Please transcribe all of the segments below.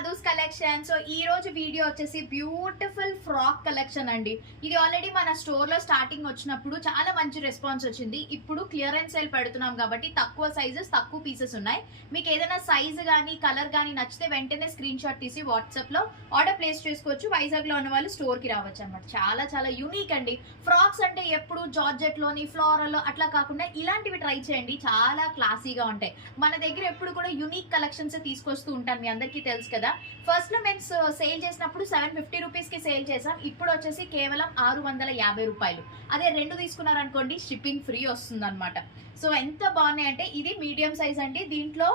Madhu's collection. So ఈ రోజు video వచ్చేసి బ్యూటిఫుల్ ఫ్రాక్ కలెక్షన్ అండి. ఇది ఆల్రెడీ మన స్టోర్ లో స్టార్టింగ్ వచ్చినప్పుడు చాలా మంచి రెస్పాన్స్ వచ్చింది. ఇప్పుడు క్లియరెన్స్ సేల్ పెడుతున్నాం కాబట్టి తక్కువ సైజెస్ తక్కువ పీసెస్ ఉన్నాయి. మీకు ఏదైనా సైజ్ గానీ కలర్ గానీ నచ్చితే వెంటనే స్క్రీన్ షాట్ తీసి వాట్సాప్ లో ఆర్డర్ ప్లేస్ చేసుకోవచ్చు. వైజాగ్ లో ఉన్న వాళ్ళు స్టోర్ కి రావచ్చు అనమాట. చాలా చాలా యూనిక్ అండి. ఫ్రాక్స్ అంటే ఎప్పుడు జార్జెట్ లోని ఫ్లోరల్ అట్లా కాకుండా ఇలాంటివి ట్రై చేయండి, చాలా క్లాసీగా ఉంటాయి. మన దగ్గర ఎప్పుడు కూడా యూనిక్ కలెక్షన్స్ తీసుకొస్తూ ఉంటాను, మీ అందరికీ తెలుసు కదా. ఫస్ట్ లో మేము సేల్ చేసినప్పుడు 750 రూపీస్ కి సేల్ చేసాం. ఇప్పుడు వచ్చేసి కేవలం 650 రూపాయలు. అదే రెండు తీసుకున్నారనుకోండి షిప్పింగ్ ఫ్రీ వస్తుంది అనమాట. సో ఎంత బాగున్నాయి అంటే ఇది మీడియం సైజ్ అండి. దీంట్లో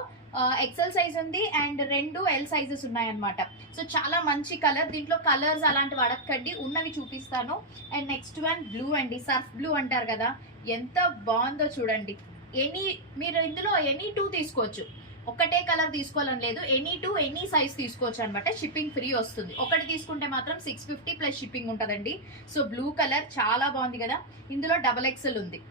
ఎక్సెల్ సైజ్ ఉంది అండ్ 2 ఎల్ సైజెస్ ఉన్నాయన్నమాట. సో చాలా మంచి కలర్. దీంట్లో కలర్స్ అలాంటివి అడగండి, ఉన్నవి చూపిస్తాను. అండ్ నెక్స్ట్ వన్ బ్లూ అండి, సర్ఫ్ బ్లూ అంటారు కదా, ఎంత బాగుందో చూడండి. మీరు ఇందులో ఎనీ 2 తీసుకోవచ్చు, ఒకటే కలర్ తీసుకోవాలని లేదు. ఎనీ 2 ఎనీ సైజ్ తీసుకోవచ్చు అనమాట. షిప్పింగ్ ఫ్రీ వస్తుంది. ఒకటి తీసుకుంటే మాత్రం 650 ప్లస్ షిప్పింగ్ ఉంటుందండి. సో బ్లూ కలర్ చాలా బాగుంది కదా. ఇందులో డబల్ ఎక్సెల్ ఉంది,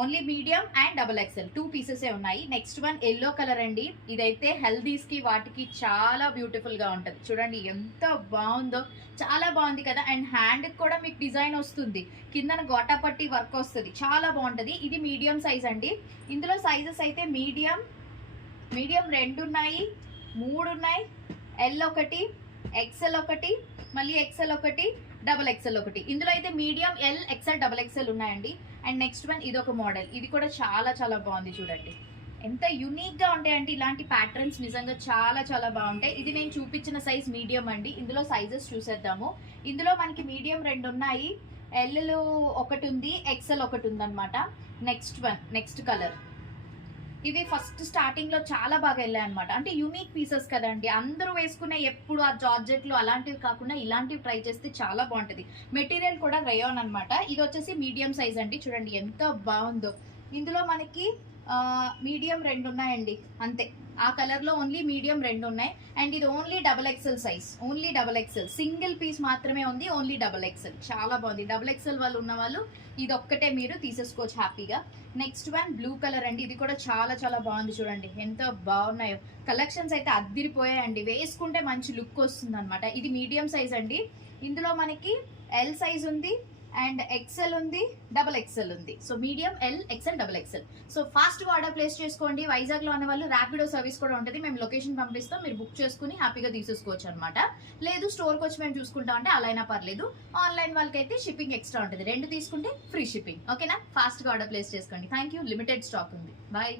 only medium and double XL 2 పీసెసే ఉన్నాయి. నెక్స్ట్ వన్ ఎల్లో కలర్ అండి. ఇదైతే హెల్దీస్ కి వాటికి చాలా బ్యూటిఫుల్ గా ఉంటుంది. చూడండి ఎంత బాగుందో, చాలా బాగుంది కదా. అండ్ హ్యాండ్ కూడా మీకు డిజైన్ వస్తుంది, కిందన గోటాపట్టి వర్క్ వస్తుంది, చాలా బాగుంటుంది. ఇది మీడియం సైజ్ అండి. ఇందులో సైజెస్ అయితే మీడియం 2 ఉన్నాయి, 3 ఉన్నాయి, ఎల్ ఒకటి, ఎక్సెల్ ఒకటి, మళ్ళీ ఎక్సెల్ ఒకటి, డబల్ ఎక్సెల్ ఒకటి. ఇందులో అయితే medium, L, XL, double XL ఉన్నాయండి. అండ్ నెక్స్ట్ వన్ ఇది ఒక మోడల్. ఇది కూడా చాలా చాలా బాగుంది. చూడండి ఎంత యునిక్ గా ఉంటాయంటే ఇలాంటి ప్యాటర్న్స్ నిజంగా చాలా చాలా బాగుంటాయి. ఇది నేను చూపించిన సైజ్ మీడియం అండి. ఇందులో సైజెస్ చూసేద్దాము. ఇందులో మనకి మీడియం 2 ఉన్నాయి, ఎల్ ఒకటి ఉంది, ఎక్సెల్ ఒకటి ఉంది అనమాట. Next colour. ఇవి ఫస్ట్ స్టార్టింగ్ లో చాలా బాగా వెళ్ళాయి అనమాట. అంటే యూనిక్ పీసెస్ కదండి, అందరూ వేసుకునే ఎప్పుడు ఆ జార్జెట్లు అలాంటివి కాకుండా ఇలాంటివి ట్రై చేస్తే చాలా బాగుంటుంది. మెటీరియల్ కూడా రేయాన్ అనమాట. ఇది వచ్చేసి మీడియం సైజ్ అండి. చూడండి ఎంత బాగుందో. ఇందులో మనకి మీడియం 2 ఉన్నాయండి అంతే. ఆ కలర్ లో ఓన్లీ మీడియం 2 ఉన్నాయి. అండ్ ఇది only double XL size, only double XL single piece మాత్రమే ఉంది, ఓన్లీ డబల్ ఎక్సెల్. చాలా బాగుంది. డబల్ ఎక్సెల్ వాళ్ళు ఉన్న వాళ్ళు ఇది ఒక్కటే మీరు తీసేసుకోవచ్చు హ్యాపీగా. నెక్స్ట్ వన్ బ్లూ కలర్ అండి. ఇది కూడా చాలా చాలా బాగుంది. చూడండి ఎంత బాగున్నాయో. కలెక్షన్స్ అయితే అద్దిరిపోయాయండి. వేసుకుంటే మంచి లుక్ వస్తుంది అనమాట. ఇది మీడియం సైజ్ అండి. ఇందులో మనకి ఎల్ సైజ్ ఉంది అండ్ ఎక్సెల్ ఉంది, డబల్ ఎక్సెల్ ఉంది. So medium, L, XL, double XL. So fast గా ఆర్డర్ ప్లేస్ చేసుకోండి. వైజాగ్ లో ఉన్న వాళ్ళు ర్యాపిడో సర్వీస్ కూడా ఉంటుంది, మేము లొకేషన్ పంపిస్తాం, మీరు బుక్ చేసుకుని హ్యాపీగా తీసేసుకోవచ్చు అనమాట. లేదు స్టోర్కి వచ్చి మేము చూసుకుంటాం అంటే అలా అయినా పర్లేదు. ఆన్లైన్ వాళ్ళకైతే షిప్పింగ్ ఎక్స్ట్రా ఉంటుంది, 2 తీసుకుంటే ఫ్రీ షిప్పింగ్. ఓకేనా, ఫాస్ట్ గా ఆర్డర్ ప్లేస్ చేసుకోండి. Thank you. లిమిటెడ్ స్టాక్ ఉంది. బాయ్.